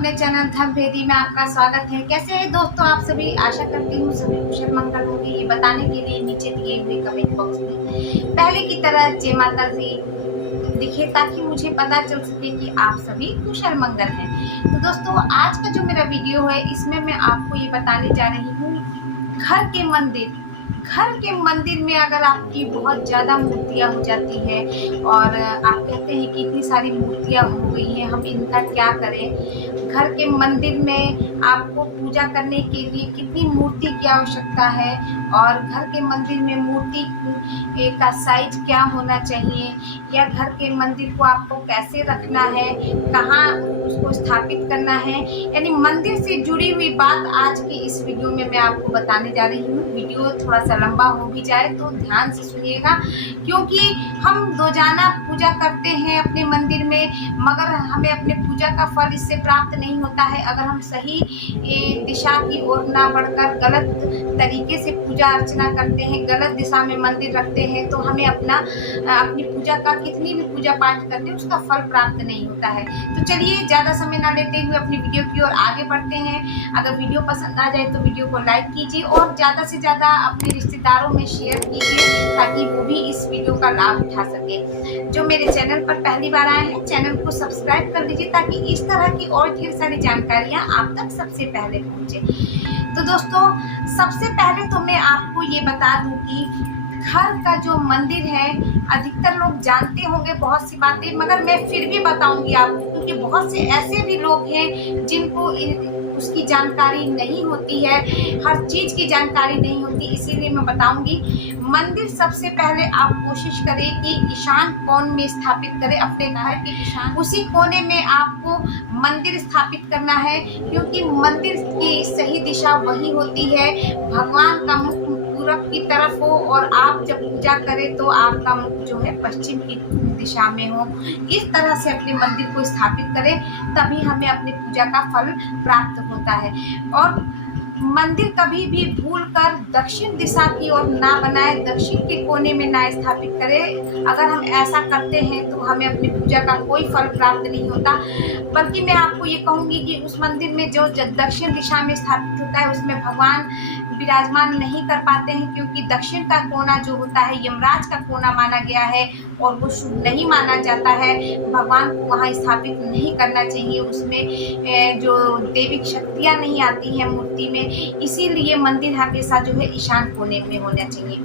अपने चैनल धर्म भेदी में आपका स्वागत है। कैसे हैं दोस्तों आप सभी? आशा करती हूँ सभी कुशल मंगल होंगे। ये बताने के लिए नीचे दिए हुए कमेंट बॉक्स में पहले की तरह जय माता दी दिखे ताकि मुझे पता चल सके कि आप सभी कुशल मंगल हैं। तो दोस्तों आज का जो मेरा वीडियो है इसमें मैं आपको ये बताने जा रही हूँ घर के मंदिर में अगर आपकी बहुत ज़्यादा मूर्तियाँ हो जाती है और आप कहते हैं कि इतनी सारी मूर्तियाँ हो गई हैं, हम इनका क्या करें। घर के मंदिर में आपको पूजा करने के लिए कितनी मूर्ति की आवश्यकता है और घर के मंदिर में मूर्ति का साइज क्या होना चाहिए या घर के मंदिर को आपको कैसे रखना है, कहाँ उसको स्थापित करना है, यानी मंदिर से जुड़ी हुई बात आज की इस वीडियो में मैं आपको बताने जा रही हूँ। वीडियो थोड़ा सा लंबा हो भी जाए तो ध्यान से सुनिएगा, क्योंकि हम रोजाना पूजा करते हैं अपने मंदिर में, मगर हमें अपने पूजा का फल इससे प्राप्त नहीं होता है अगर हम सही दिशा की ओर ना बढ़कर गलत तरीके से पूजा अर्चना करते हैं, गलत दिशा में मंदिर रखते हैं तो हमें अपनी पूजा का कितनी भी पूजा पाठ करते हैं उसका फल प्राप्त नहीं होता है। तो चलिए ज़्यादा समय ना लेते हुए अपनी वीडियो की ओर आगे बढ़ते हैं। अगर वीडियो पसंद आ जाए तो वीडियो को लाइक कीजिए और ज़्यादा से ज़्यादा अपने रिश्तेदारों में शेयर कीजिए ताकि वो भी इस वीडियो का लाभ उठा सके। जो मेरे चैनल पर पहली बार आए हैं चैनल को सब्सक्राइब कर लीजिए ताकि इस तरह की और ढेर सारी जानकारियाँ आप तक सबसे पहले पहुँचे। तो दोस्तों सबसे पहले तो मैं आपको ये बता दूं कि घर का जो मंदिर है अधिकतर लोग जानते होंगे बहुत सी बातें, मगर मैं फिर भी बताऊंगी आपको, क्योंकि बहुत से ऐसे भी लोग हैं जिनको उसकी जानकारी नहीं होती है, हर चीज़ की जानकारी नहीं होती, इसीलिए मैं बताऊंगी। मंदिर सबसे पहले आप कोशिश करें कि ईशान कोण में स्थापित करें अपने घर के ईशान, उसी कोने में आपको मंदिर स्थापित करना है, क्योंकि मंदिर की सही दिशा वही होती है। भगवान का मुख पूरब की तरफ हो और आप जब पूजा करें तो आपका मुख जो है पश्चिम की दिशा में हो। इस तरह से अपने मंदिर को स्थापित करें, तभी हमें अपनी पूजा का फल प्राप्त होता है। और मंदिर कभी भी भूलकर दक्षिण दिशा की ओर ना बनाए, दक्षिण के कोने में ना स्थापित करें। अगर हम ऐसा करते हैं तो हमें अपनी पूजा का कोई फल प्राप्त नहीं होता, बल्कि मैं आपको ये कहूँगी कि उस मंदिर में जो दक्षिण दिशा में स्थापित होता है उसमें भगवान विराजमान नहीं कर पाते हैं, क्योंकि दक्षिण का कोना जो होता है यमराज का कोना माना गया है और वो शुभ नहीं माना जाता है। भगवान को वहाँ स्थापित नहीं करना चाहिए, उसमें जो दैविक शक्तियाँ नहीं आती हैं मूर्ति में, इसीलिए मंदिर हमेशा जो है ईशान कोने में होना चाहिए।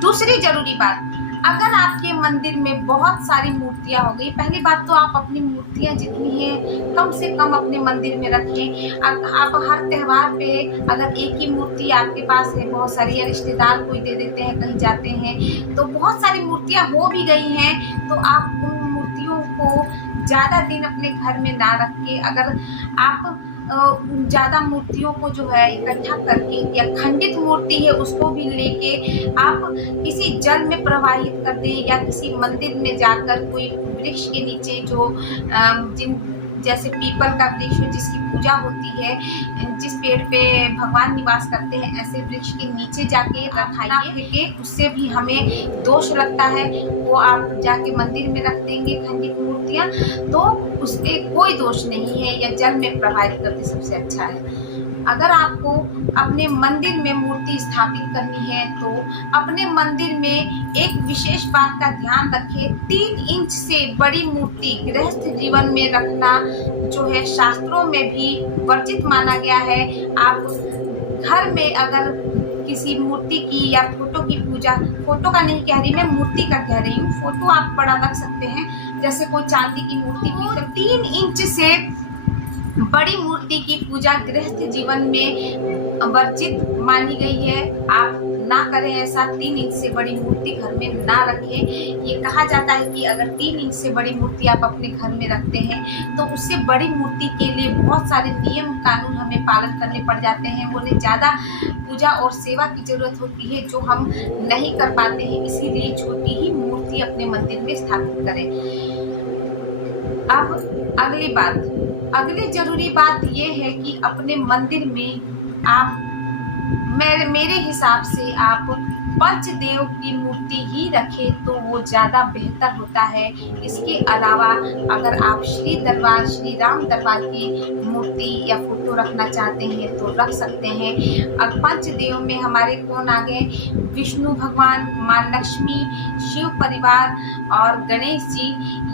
दूसरी जरूरी बात, अगर आपके मंदिर में बहुत सारी मूर्तियां हो गई, पहली बात तो आप अपनी मूर्तियां जितनी हैं कम से कम अपने मंदिर में रखें। आप हर त्योहार पे अगर एक ही मूर्ति आपके पास है, बहुत सारी या रिश्तेदार कोई दे देते हैं, कहीं जाते हैं तो बहुत सारी मूर्तियां हो भी गई हैं, तो आप उन मूर्तियों को ज़्यादा दिन अपने घर में ना रखें। अगर आप ज़्यादा मूर्तियों को जो है इकट्ठा करके या खंडित मूर्ति है उसको भी लेके आप किसी जल में प्रवाहित कर दें या किसी मंदिर में जाकर कोई वृक्ष के नीचे जो जैसे पीपल का वृक्ष जिसकी पूजा होती है, जिस पेड़ पे भगवान निवास करते हैं, ऐसे वृक्ष के नीचे जाके रखाइए, उससे भी हमें दोष लगता है। वो आप जाके मंदिर में रख देंगे खंडित मूर्तियाँ तो उस पर कोई दोष नहीं है, या जल में प्रवाहित करके सबसे अच्छा है। अगर आपको अपने मंदिर में मूर्ति स्थापित करनी है तो अपने मंदिर में एक विशेष बात का ध्यान रखें, 3 इंच से बड़ी मूर्ति गृहस्थ जीवन में रखना जो है शास्त्रों में भी वर्जित माना गया है। आप घर में अगर किसी मूर्ति की या फोटो की पूजा, फोटो का नहीं कह रही मैं, मूर्ति का कह रही हूँ, फोटो आप बड़ा रख सकते हैं, जैसे कोई चांदी की मूर्ति की 3 इंच से बड़ी मूर्ति की पूजा गृहस्थ जीवन में वर्जित मानी गई है। आप ना करें ऐसा, 3 इंच से बड़ी मूर्ति घर में ना रखें। ये कहा जाता है कि अगर 3 इंच से बड़ी मूर्ति आप अपने घर में रखते हैं तो उससे बड़ी मूर्ति के लिए बहुत सारे नियम कानून हमें पालन करने पड़ जाते हैं, उन्हें ज़्यादा पूजा और सेवा की जरूरत होती है जो हम नहीं कर पाते हैं, इसीलिए छोटी ही मूर्ति अपने मंदिर में स्थापित करें। अब अगली जरूरी बात ये है कि अपने मंदिर में आप मेरे हिसाब से आप पंचदेव की मूर्ति ही नहीं रखें तो वो ज़्यादा बेहतर होता है। इसके अलावा अगर आप श्री राम दरबार की मूर्ति या फोटो रखना चाहते हैं तो रख सकते हैं। अब पंचदेव में हमारे कौन आ गए? विष्णु भगवान, माँ लक्ष्मी, शिव परिवार और गणेश जी,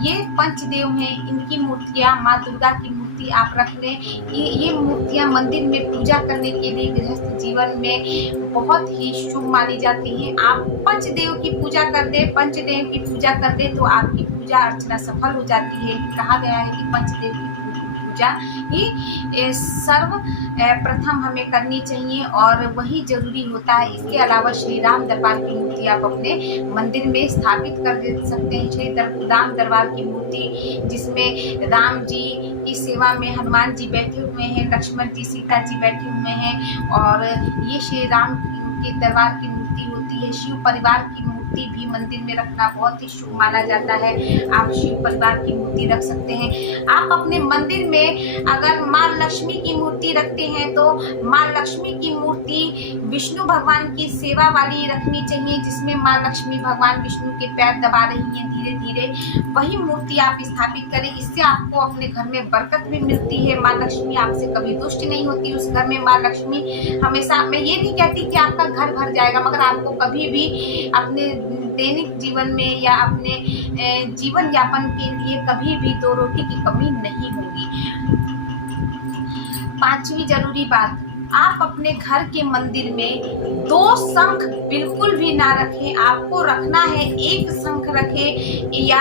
ये पंचदेव हैं। इनकी मूर्तियाँ, माँ दुर्गा की मूर्ति आप रख लें। ये मूर्तियाँ मंदिर में पूजा करने के लिए गृहस्थ जीवन में बहुत ही शुभ मानी जाती हैं। आप पंचदेव की पूजा कर दें, पंचदेव की पूजा कर दें तो आपकी पूजा अर्चना सफल हो जाती है। कहा गया है कि पंचदेव की पूजा ही सर्वप्रथम हमें करनी चाहिए और वही जरूरी होता है। इसके अलावा श्री राम दरबार की मूर्ति आप अपने मंदिर में स्थापित कर दे सकते हैं। श्री राम दरबार की मूर्ति जिसमें राम जी की सेवा में हनुमान जी बैठे हुए हैं, लक्ष्मण जी, सीता जी बैठे हुए हैं और ये श्री राम के दरबार की मूर्ति होती है। शिव परिवार की मूर्ति भी मंदिर में रखना बहुत ही शुभ माना जाता है। आप शिव परिवार की मूर्ति रख सकते हैं। आप अपने मंदिर में अगर माँ लक्ष्मी की मूर्ति रखते हैं तो माँ लक्ष्मी की मूर्ति विष्णु भगवान की सेवा वाली रखनी चाहिए, जिसमें माँ लक्ष्मी भगवान विष्णु के पैर दबा रही हैं धीरे धीरे। वही मूर्ति आप स्थापित करें। इससे आपको अपने घर में बरकत भी मिलती है। माँ लक्ष्मी आपसे कभी दुष्ट नहीं होती। उस घर में माँ लक्ष्मी हमेशा, मैं ये नहीं कहती कि आपका घर भर जाएगा, मगर आपको कभी भी अपने दैनिक जीवन में या अपने जीवन यापन के लिए कभी भी 2 रोटी की कमी नहीं होगी। 5वीं जरूरी बात, आप अपने घर के मंदिर में 2 शंख बिल्कुल भी ना रखें। आपको रखना है 1 शंख रखें या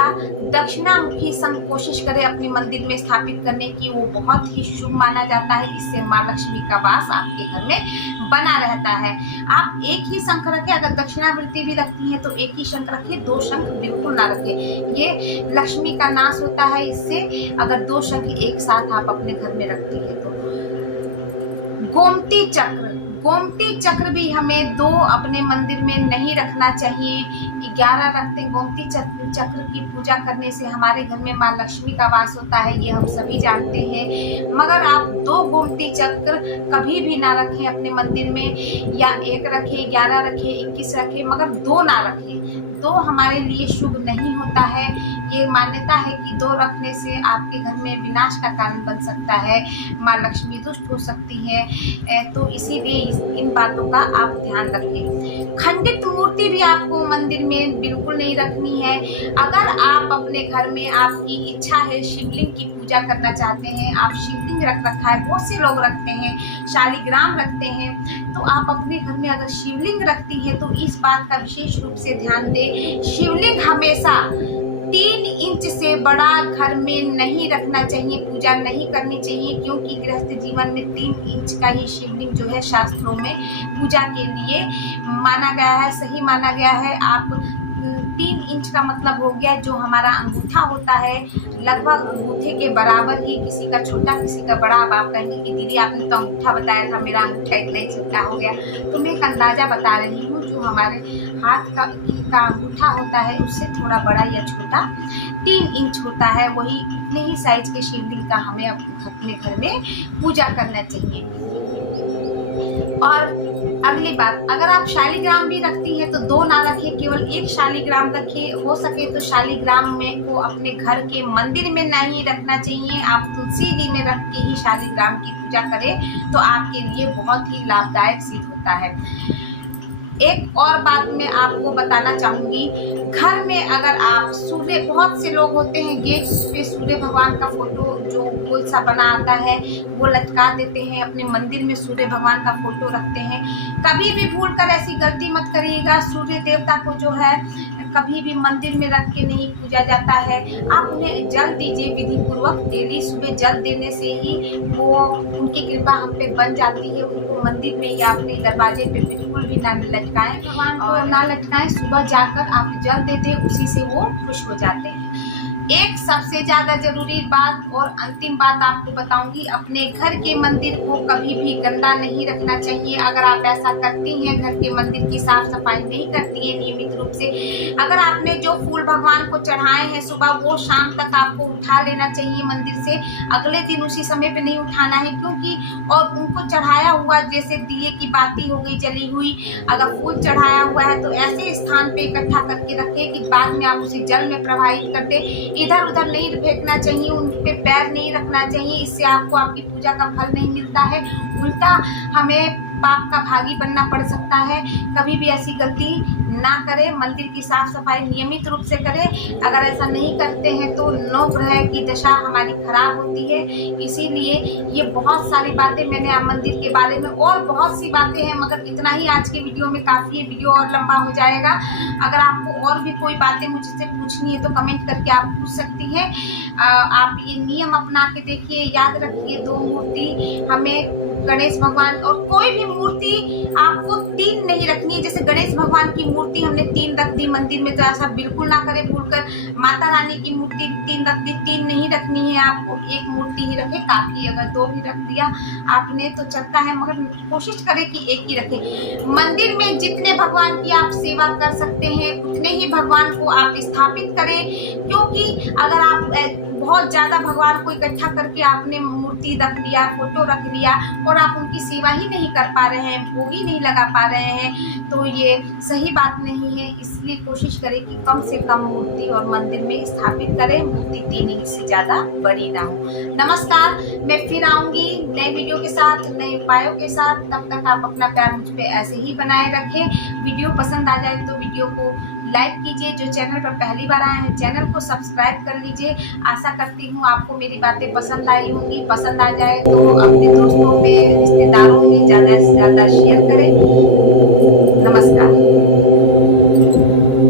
दक्षिणामुखी शंख कोशिश करें अपने मंदिर में स्थापित करने की। वो बहुत ही शुभ माना जाता है। इससे माँ लक्ष्मी का वास आपके घर में बना रहता है। आप 1 ही शंख रखें। अगर दक्षिणावृत्ति भी रखती हैं तो 1 ही शंख रखें, 2 शंख बिल्कुल ना रखें। ये लक्ष्मी का नाश होता है इससे, अगर 2 शंख एक साथ आप अपने घर में रखती है तो। गोमती चक्र भी हमें 2 अपने मंदिर में नहीं रखना चाहिए। 11 रखते हैं। गोमती चक्र की पूजा करने से हमारे घर में माँ लक्ष्मी का वास होता है, ये हम सभी जानते हैं। मगर आप 2 गोमती चक्र कभी भी ना रखें अपने मंदिर में, या 1 रखें, 11 रखें, 21 रखें, मगर 2 ना रखें। 2 हमारे लिए शुभ नहीं होता है। ये मान्यता है कि 2 रखने से आपके घर में विनाश का कारण बन सकता है, माँ लक्ष्मी दुष्ट हो सकती है। तो इसीलिए इन बातों का आप ध्यान रखें। खंडित मूर्ति भी आपको मंदिर में बिल्कुल नहीं रखनी है। अगर आप अपने घर में, आपकी इच्छा है शिवलिंग की पूजा करना चाहते हैं, आप शिवलिंग रख रखा है, बहुत से लोग रखते हैं, शालिग्राम रखते हैं, तो आप अपने घर में अगर शिवलिंग रखती है तो इस बात का विशेष रूप से ध्यान दें। शिवलिंग हमेशा 3 इंच से बड़ा घर में नहीं रखना चाहिए, पूजा नहीं करनी चाहिए, क्योंकि गृहस्थ जीवन में 3 इंच का ही शिवलिंग जो है शास्त्रों में पूजा के लिए माना गया है, सही माना गया है। आप 3 इंच का मतलब हो गया जो हमारा अंगूठा होता है, लगभग अंगूठे के बराबर ही, किसी का छोटा किसी का बड़ा। अब आप कहेंगे कि दीदी आपने तो अंगूठा बताया था, मेरा अंगूठा इतना ही छोटा हो गया। तो मैं एक अंदाजा बता रही हूँ, जो हमारे हाथ का अंगूठा होता है उससे थोड़ा बड़ा या छोटा 3 इंच होता है। वही इतने ही साइज के शिवलिंग का हमें अपने घर में पूजा करना चाहिए। और अगली बात, अगर आप शालिग्राम भी रखती हैं तो 2 ना रखें, केवल 1 शालिग्राम रखें। हो सके तो शालिग्राम में को अपने घर के मंदिर में नहीं रखना चाहिए। आप तुलसी जी में रख के ही शालिग्राम की पूजा करें तो आपके लिए बहुत ही लाभदायक सिद्ध होता है। एक और बात मैं आपको बताना चाहूँगी, घर में अगर आप सूर्य, बहुत से लोग होते हैं गेट पे सूर्य भगवान का फोटो जो गोल सा बना आता है वो लटका देते हैं, अपने मंदिर में सूर्य भगवान का फोटो रखते हैं। कभी भी भूल कर ऐसी गलती मत करिएगा। सूर्य देवता को जो है कभी भी मंदिर में रख के नहीं पूजा जाता है। आप उन्हें जल दीजिए विधि पूर्वक। डेली सुबह जल देने से ही वो, उनकी कृपा हम पे बन जाती है। उनको मंदिर में या अपने दरवाजे पे बिल्कुल भी ना लटकाएं, भगवान को ना लटकाएं। सुबह जाकर आप जल दे दें, उसी से वो खुश हो जाते हैं। एक सबसे ज्यादा जरूरी बात और अंतिम बात आपको बताऊंगी, अपने घर के मंदिर को कभी भी गंदा नहीं रखना चाहिए। अगर आप ऐसा करती हैं, घर के मंदिर की साफ सफाई नहीं करती हैं नियमित रूप से, अगर आपने जो फूल भगवान को चढ़ाए हैं सुबह, वो शाम तक आपको उठा लेना चाहिए मंदिर से। अगले दिन उसी समय पे नहीं उठाना है, क्योंकि और उनको चढ़ाया हुआ जैसे दिए की बाती हो गई जली हुई, अगर फूल चढ़ाया हुआ है तो ऐसे स्थान पे इकट्ठा करके रखें कि बाद में आप उसे जल में प्रवाहित कर दे। इधर उधर नहीं फेंकना चाहिए, उन पे पैर नहीं रखना चाहिए, इससे आपको आपकी पूजा का फल नहीं मिलता है, उल्टा हमें पाप का भागी बनना पड़ सकता है। कभी भी ऐसी गलती ना करें, मंदिर की साफ सफाई नियमित रूप से करें। अगर ऐसा नहीं करते हैं तो नौ ग्रह की दशा हमारी खराब होती है। इसीलिए ये बहुत सारी बातें मैंने आप मंदिर के बारे में, और बहुत सी बातें हैं, मगर इतना ही आज के वीडियो में काफ़ी है, वीडियो और लंबा हो जाएगा। अगर आपको और भी कोई बातें मुझसे पूछनी है तो कमेंट करके आप पूछ सकती हैं। आप ये नियम अपना के देखिए, याद रखिए, 2 मूर्ति हमें, गणेश भगवान, और कोई भी मूर्ति आपको 3 नहीं रखनी है। जैसे गणेश भगवान की मूर्ति हमने 3 रख दी मंदिर में, तो ऐसा बिल्कुल ना करें भूलकर। माता रानी की मूर्ति 3 रख दी, 3 नहीं रखनी है आपको, 1 मूर्ति ही रखे काफी। अगर 2 भी रख दिया आपने तो चलता है, मगर कोशिश करें कि 1 ही रखें। मंदिर में जितने भगवान की आप सेवा कर सकते हैं उतने ही भगवान को आप स्थापित करें, क्योंकि अगर आप बहुत ज्यादा भगवान को इकट्ठा करके आपने मूर्ति रख लिया, फोटो रख लिया, और आप उनकी सेवा ही नहीं कर पा रहे हैं, भोग ही नहीं लगा पा रहे हैं, तो ये सही बात नहीं है। इसलिए कोशिश करें कि कम से कम मूर्ति और मंदिर में स्थापित करें, मूर्ति 3 से ज्यादा बड़ी ना हो। नमस्कार, मैं फिर आऊंगी नए वीडियो के साथ, नए उपायों के साथ। तब तक आप अपना प्यार मुझ पे ऐसे ही बनाए रखें। वीडियो पसंद आ जाए तो वीडियो को लाइक कीजिए, जो चैनल पर पहली बार आए हैं चैनल को सब्सक्राइब कर लीजिए। आशा करती हूँ आपको मेरी बातें पसंद आई होंगी। पसंद आ जाए तो अपने दोस्तों में, रिश्तेदारों में ज़्यादा से ज़्यादा शेयर करें। नमस्कार।